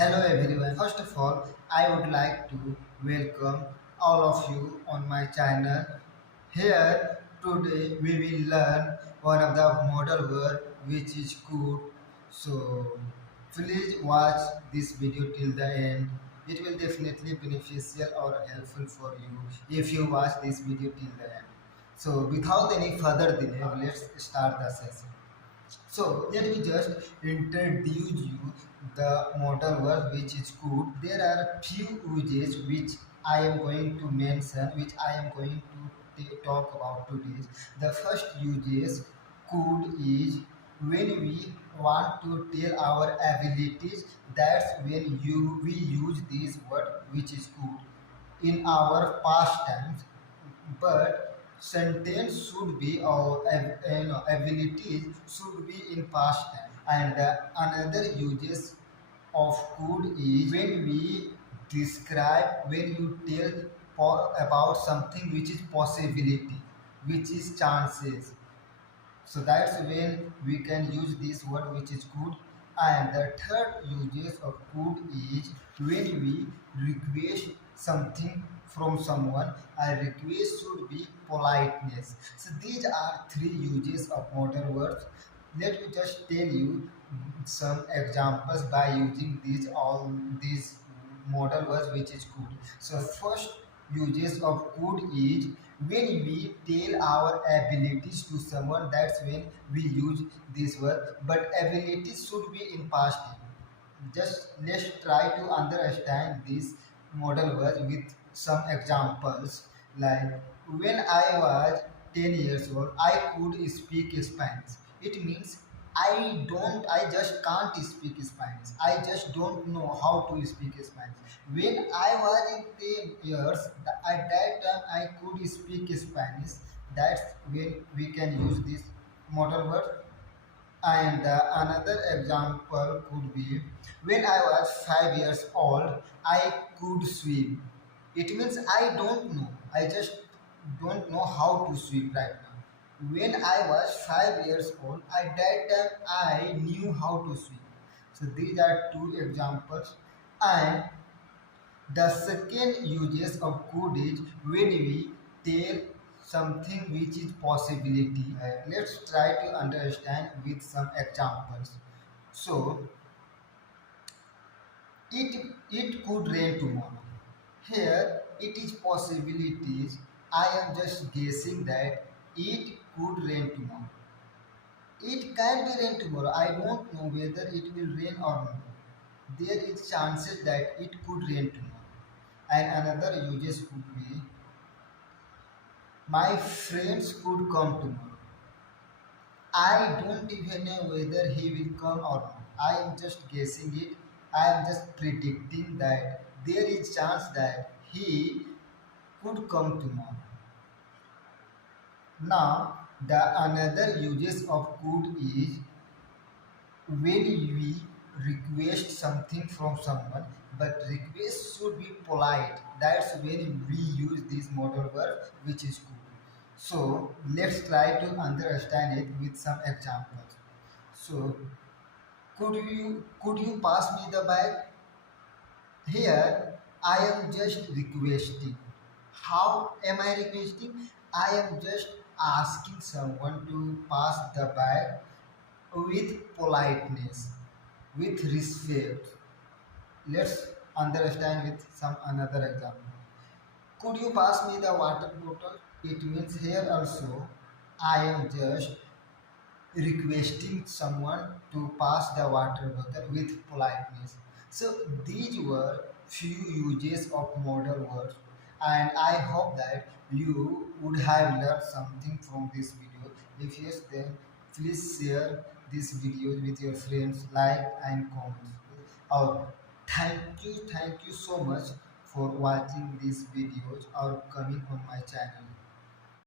Hello everyone. First of all, I would like to welcome all of you on my channel. Here today we will learn one of the model word which is could. So please watch this video till the end. It will definitely beneficial or helpful for you if you watch this video till the end. So without any further delay, let's start the session. So let me just introduce you the model work which is good. There are few uses which I am going to mention, which I am going to talk about today. The first uses could is when we want to tell our abilities. That's when we use this word which is good in our past times, but sentence should be or abilities should be in past tense. And another uses of could is when we describe, when you tell about something which is possibility, which is chances. So that's when we can use this word which is good. And the third uses of good is when we request something from someone. A request should be politeness. So these are three uses of modern words. Let me just tell you some examples by using these model words which is good. So first uses of good is when we tell our abilities to someone. That's when we use this word, but abilities should be in past tense. Just let's try to understand this model word with some examples. Like when I was 10 years old, I could speak Spanish. It means I just can't speak Spanish. I just don't know how to speak Spanish. When I was in 10 years, at that time I could speak Spanish. That's when we can use this model word. And another example could be when I was 5 years old, I could swim. It means I don't know. I just don't know how to swim right now. When I was 5 years old, at that time I knew how to swim. So these are two examples. And the second uses of could is when we tell something which is possibility. Let's try to understand with some examples. So it could rain tomorrow. Here it is possibilities. I am just guessing that it could rain tomorrow. It can be rain tomorrow. I don't know whether it will rain or not. There is chances that it could rain tomorrow. And another uses could be my friends could come tomorrow. I don't even know whether he will come or not. I am just guessing it. I am just predicting that there is chance that he could come tomorrow. Now the another uses of could is when we request something from someone, but request should be polite. That's when we use this modal verb which is could. So let's try to understand it with some examples. So could you pass me the bag? Here I am just requesting. How am I requesting? I am just asking someone to pass the bag with politeness, with respect. Let's understand with some another example. Could you pass me the water bottle? It means here also I am just requesting someone to pass the water bottle with politeness. So these were few uses of modal words, and I hope that you would have learned something from this video. If yes, then please share this video with your friends, like and comment. Or thank you so much for watching these videos or coming on my channel.